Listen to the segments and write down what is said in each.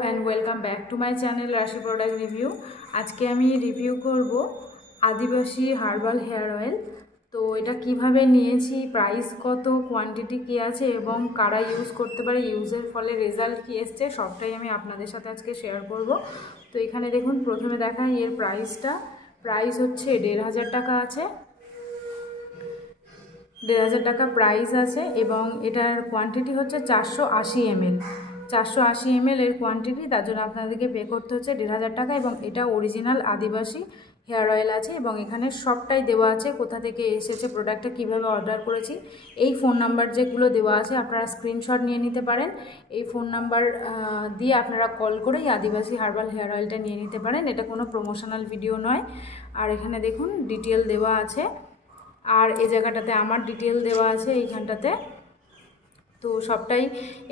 and welcome back to my channel Rashi Product Review। आज के आमी रिव्यू करब आदिवासी हार्बाल हेयर ऑयल। तो এটা কিভাবে নিয়েছি, প্রাইস কত, কোয়ান্টিটি কি আছে এবং কারা ইউজ করতে পারে, ইউজের ফলে রেজাল্ট কি এসছে সবটাই আমি আপনাদের সাথে আজকে শেয়ার করব। তো এখানে দেখুন, প্রথমে দেখাই এর প্রাইস হচ্ছে 1500 টাকা আছে, 1500 টাকা প্রাইস আছে এবং এটার কোয়ান্টিটি হচ্ছে 480 ml। 480 ml এর কোয়ান্টিটি, তার জন্য আপনাদেরকে পে করতে হচ্ছে 1500 টাকা এবং এটা অরিজিনাল আদিবাসী হেয়ার অয়েল আছে এবং এখানে সবটাই দেওয়া আছে, কোথা থেকে এসেছে, প্রোডাক্টটা কীভাবে অর্ডার করেছি। এই ফোন নাম্বার যেগুলো দেওয়া আছে আপনারা স্ক্রিনশট নিয়ে নিতে পারেন। এই ফোন নাম্বার দিয়ে আপনারা কল করেই আদিবাসী হার্বাল হেয়ার অয়েলটা নিয়ে নিতে পারেন। এটা কোনো প্রমোশনাল ভিডিও নয়। আর এখানে দেখুন ডিটেল দেওয়া আছে, আর এই জায়গাটাতে আমার ডিটেল দেওয়া আছে এইখানটাতে। তো সবটাই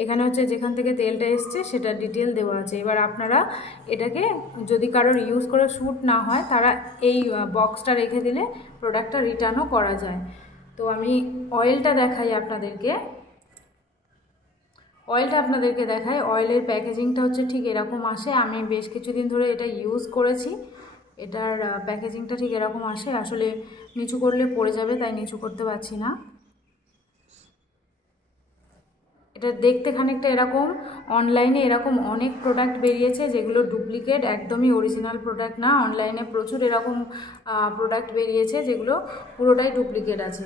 এখানে হচ্ছে যেখান থেকে তেলটা এসছে সেটা ডিটেল দেওয়া আছে। এবার আপনারা এটাকে যদি কারোর ইউজ করে শ্যুট না হয় তারা এই বক্সটা রেখে দিলে প্রোডাক্টটা রিটার্নও করা যায়। তো আমি অয়েলটা দেখাই আপনাদেরকে, অয়েলের প্যাকেজিংটা হচ্ছে ঠিক এরকম আসে। আমি বেশ কিছুদিন ধরে এটা ইউজ করেছি, এটার প্যাকেজিংটা ঠিক এরকম আসে। আসলে নিচু করলে পড়ে যাবে তাই নিচু করতে পারছি না। এটা দেখতে খানিকটা এরকম, অনলাইনে এরকম অনেক প্রোডাক্ট বেরিয়েছে যেগুলো ডুপ্লিকেট, একদমই অরিজিনাল প্রোডাক্ট না। অনলাইনে প্রচুর এরকম প্রোডাক্ট বেরিয়েছে যেগুলো পুরোটাই ডুপ্লিকেট আছে।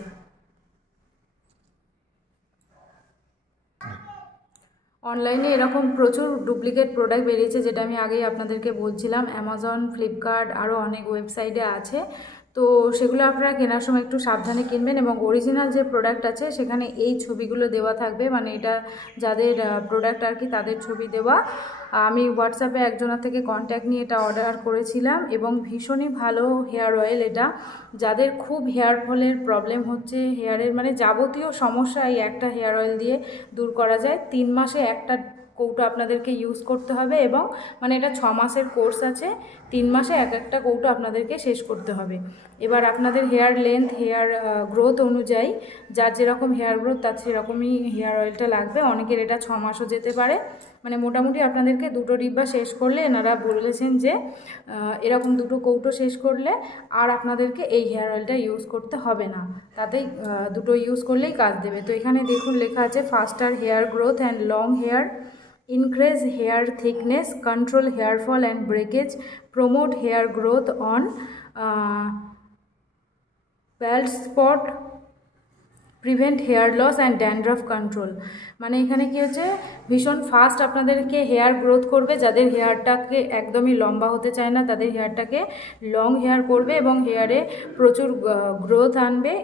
অনলাইনে এরকম প্রচুর ডুপ্লিকেট প্রোডাক্ট বেরিয়েছে, যেটা আমি আগেই আপনাদেরকে বলছিলাম। অ্যামাজন, ফ্লিপকার্ট আরও অনেক ওয়েবসাইটে আছে। তো সেগুলো আপনারা কেনার সময় একটু সাবধানে কিনবেন এবং অরিজিনাল যে প্রোডাক্ট আছে সেখানে এই ছবিগুলো দেওয়া থাকবে, মানে এটা যাদের প্রোডাক্ট আর কি তাদের ছবি দেওয়া। আমি হোয়াটসঅ্যাপে একজনের থেকে কন্ট্যাক্ট নিয়ে এটা অর্ডার করেছিলাম এবং ভীষণই ভালো হেয়ার অয়েল এটা। যাদের খুব হেয়ার ফলের প্রবলেম হচ্ছে, হেয়ারের মানে যাবতীয় সমস্যা এই একটা হেয়ার অয়েল দিয়ে দূর করা যায়। 3 মাসে একটা কৌটো আপনাদেরকে ইউজ করতে হবে এবং মানে এটা 6 মাসের কোর্স আছে, 3 মাসে একটা কৌটো আপনাদেরকে শেষ করতে হবে। এবার আপনাদের হেয়ার লেন্থ, হেয়ার গ্রোথ অনুযায়ী, যার যেরকম হেয়ার গ্রোথ তার সেরকমই হেয়ার অয়েলটা লাগবে। অনেকের এটা 6 মাসও যেতে পারে। মানে মোটামুটি আপনাদেরকে 2টো ডিব্বা শেষ করলে, এনারা বলেছেন যে এরকম 2টো কৌটো শেষ করলে আর আপনাদেরকে এই হেয়ার অয়েলটা ইউজ করতে হবে না, তাতেই 2টো ইউজ করলেই কাজ দেবে। তো এখানে দেখুন লেখা আছে faster hair growth and long hair, increase hair thickness, control hair fall and breakage, promote hair growth on bald spot, prevent hair loss and dandruff control. মানে এখানে কি হচ্ছে, ভীষণ ফাস্ট আপনাদেরকে হেয়ার গ্রোথ করবে। যাদের হেয়ারটাকে একদমই লম্বা হতে চায় না তাদের হেয়ারটাকে লং হেয়ার করবে এবং হেয়ারে প্রচুর গ্রোথ আনবে।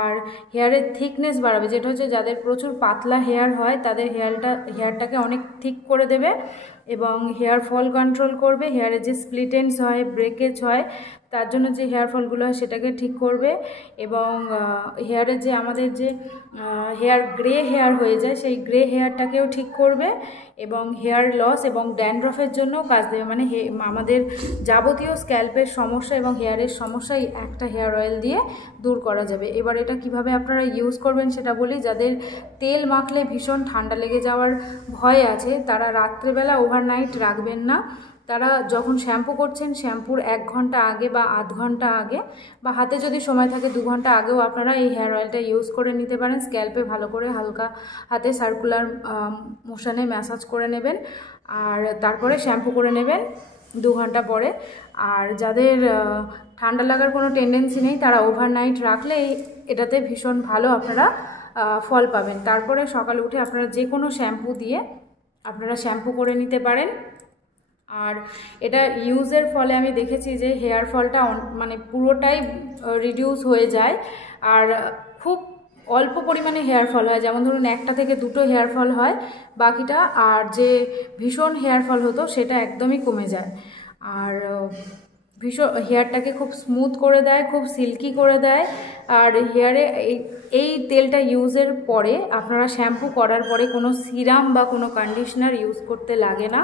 আর হেয়ারের থিকনেস বাড়াবে, যেটা হচ্ছে যাদের প্রচুর পাতলা হেয়ার হয় তাদের হেয়ারটাকে অনেক থিক করে দেবে এবং হেয়ার ফল কন্ট্রোল করবে। হেয়ারে যে স্প্লিট এন্ডস হয়, ব্রেকেজ হয়, তার জন্য যে হেয়ার ফলগুলো হয় সেটাকে ঠিক করবে এবং হেয়ারে যে আমাদের যে হেয়ার গ্রে হেয়ার হয়ে যায় সেই গ্রে হেয়ারটাকেও ঠিক করবে এবং হেয়ার লস এবং ড্যান্ড্রফের জন্যও কাজ দেবে। মানে আমাদের যাবতীয় স্ক্যাল্পের সমস্যা এবং হেয়ারের সমস্যা একটা হেয়ার অয়েল দিয়ে দূর করা যাবে। এবার এটা কিভাবে আপনারা ইউজ করবেন সেটা বলি। যাদের তেল মাখলে ভীষণ ঠান্ডা লেগে যাওয়ার ভয় আছে তারা রাত্রেবেলা ওভারনাইট রাখবেন না। তারা যখন শ্যাম্পু করছেন শ্যাম্পুর 1 ঘন্টা আগে বা আধ ঘন্টা আগে, বা হাতে যদি সময় থাকে 2 ঘন্টা আগেও আপনারা এই হেয়ার অয়েলটা ইউজ করে নিতে পারেন। স্ক্যাল্পে ভালো করে হালকা হাতে সার্কুলার মোশনে ম্যাসাজ করে নেবেন আর তারপরে শ্যাম্পু করে নেবেন 2 ঘন্টা পরে। আর যাদের ঠান্ডা লাগার কোনো টেন্ডেন্সি নেই তারা ওভারনাইট রাখলে এটাতে ভীষণ ভালো আপনারা ফল পাবেন। তারপরে সকালে উঠে আপনারা যে কোনো শ্যাম্পু দিয়ে আপনারা শ্যাম্পু করে নিতে পারেন। আর এটা ইউজের ফলে আমি দেখেছি যে হেয়ার ফলটা মানে পুরোটাই রিডিউস হয়ে যায় আর খুব অল্প পরিমাণে হেয়ার ফল হয়। যেমন ধরুন 1টা থেকে 2টো হেয়ার ফল হয়, বাকিটা আর যে ভীষণ হেয়ার ফল হতো সেটা একদমই কমে যায়। আর ভীষণ হেয়ারটাকে খুব স্মুথ করে দেয়, খুব সিল্কি করে দেয় আর হেয়ারে এই তেলটা ইউজের পরে আপনারা শ্যাম্পু করার পরে কোনো সিরাম বা কোনো কন্ডিশনার ইউজ করতে লাগে না,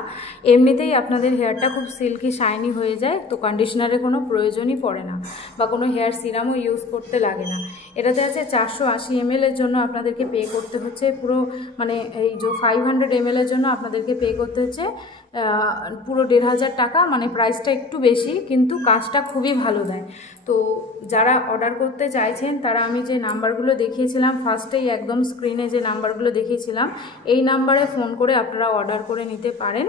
এমনিতেই আপনাদের হেয়ারটা খুব সিল্কি শাইনি হয়ে যায়, তো কন্ডিশনারের কোনো প্রয়োজনই পড়ে না বা কোনো হেয়ার সিরামও ইউজ করতে লাগে না। এটাতে আছে 480 ml এর জন্য আপনাদেরকে পে করতে হচ্ছে পুরো, মানে এই যে 500 ml এর জন্য আপনাদেরকে পে করতে হচ্ছে পুরো 1500 টাকা, মানে প্রাইসটা একটু বেশি কিন্তু কাজটা খুবই ভালো দেয়। তো যারা অর্ডার করতে চাইছেন তারা আমি যে নাম্বারগুলো দেখিয়েছিলাম ফার্স্টেই একদম স্ক্রিনে যে নাম্বারগুলো দেখিয়েছিলাম এই নাম্বারে ফোন করে আপনারা অর্ডার করে নিতে পারেন।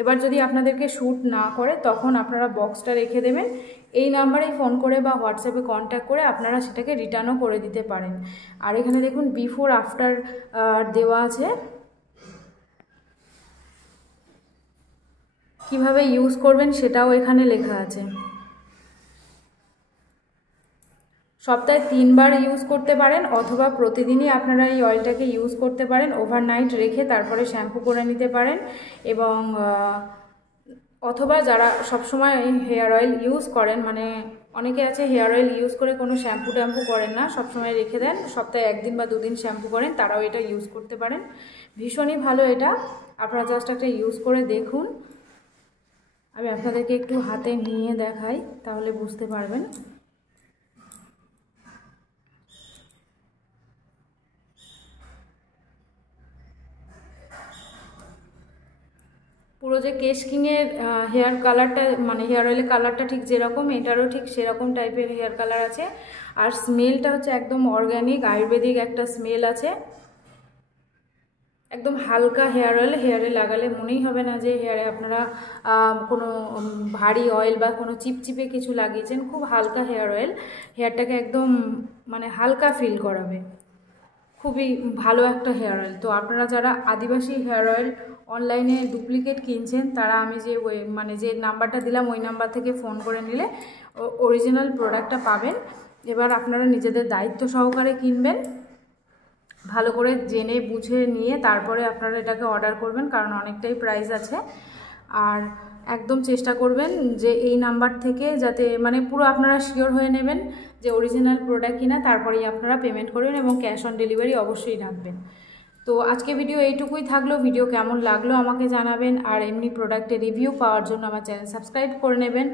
এবার যদি আপনাদেরকে শ্যুট না করে তখন আপনারা বক্সটা রেখে দেবেন, এই নাম্বারেই ফোন করে বা হোয়াটসঅ্যাপে কন্ট্যাক্ট করে আপনারা সেটাকে রিটার্নও করে দিতে পারেন। আর এখানে দেখুন বিফোর আফটার দেওয়া আছে, কিভাবে ইউজ করবেন সেটাও এখানে লেখা আছে। সপ্তাহে 3 বার ইউজ করতে পারেন অথবা প্রতিদিনই আপনারা এই অয়েলটাকে ইউজ করতে পারেন, ওভারনাইট রেখে তারপরে শ্যাম্পু করে নিতে পারেন। এবং অথবা যারা সবসময় হেয়ার অয়েল ইউজ করেন, মানে অনেকে আছে হেয়ার অয়েল ইউজ করে কোনো শ্যাম্পু ট্যাম্পু করেন না, সবসময় রেখে দেন, সপ্তাহে 1 দিন বা 2 দিন শ্যাম্পু করেন, তারাও এটা ইউজ করতে পারেন। ভীষণই ভালো এটা, আপনারা জাস্ট একটা ইউজ করে দেখুন। আমি আপনাদেরকে একটু হাতে নিয়ে দেখাই তাহলে বুঝতে পারবেন। পুরো যে কেশ কিংয়ের হেয়ার কালারটা, মানে হেয়ার অয়েলের কালারটা ঠিক যেরকম এটারও ঠিক সেরকম টাইপের হেয়ার কালার আছে। আর স্মেলটা হচ্ছে একদম অর্গ্যানিক আয়ুর্বেদিক একটা স্মেল আছে, একদম হালকা হেয়ার অয়েল। হেয়ারে লাগালে মনেই হবে না যে হেয়ারে আপনারা কোনো ভারী অয়েল বা কোনো চিপচিপে কিছু লাগিয়েছেন, খুব হালকা হেয়ার অয়েল, হেয়ারটাকে একদম মানে হালকা ফিল করাবে। খুবই ভালো একটা হেয়ার অয়েল। তো আপনারা যারা আদিবাসী হেয়ার অয়েল অনলাইনে ডুপ্লিকেট কিনছেন তারা আমি যে মানে যে নাম্বারটা দিলাম ওই নাম্বার থেকে ফোন করে নিলে অরিজিনাল প্রোডাক্টটা পাবেন। এবার আপনারা নিজেদের দায়িত্ব সহকারে কিনবেন, ভালো করে জেনে বুঝে নিয়ে তারপরে আপনারা এটাকে অর্ডার করবেন, কারণ অনেকটাই প্রাইস আছে। আর একদম চেষ্টা করবেন যে এই নাম্বার থেকে যাতে মানে পুরো আপনারা শিওর হয়ে নেবেন যে অরিজিনাল প্রোডাক্ট কিনা, তারপরেই আপনারা পেমেন্ট করবেন এবং ক্যাশ অন ডেলিভারি অবশ্যই রাখবেন। তো আজকে ভিডিও এইটুকুই থাকলো। ভিডিও কেমন লাগলো আমাকে জানাবেন, আর এমনি প্রোডাক্টের রিভিউ পাওয়ার জন্য আমার চ্যানেল সাবস্ক্রাইব করে নেবেন।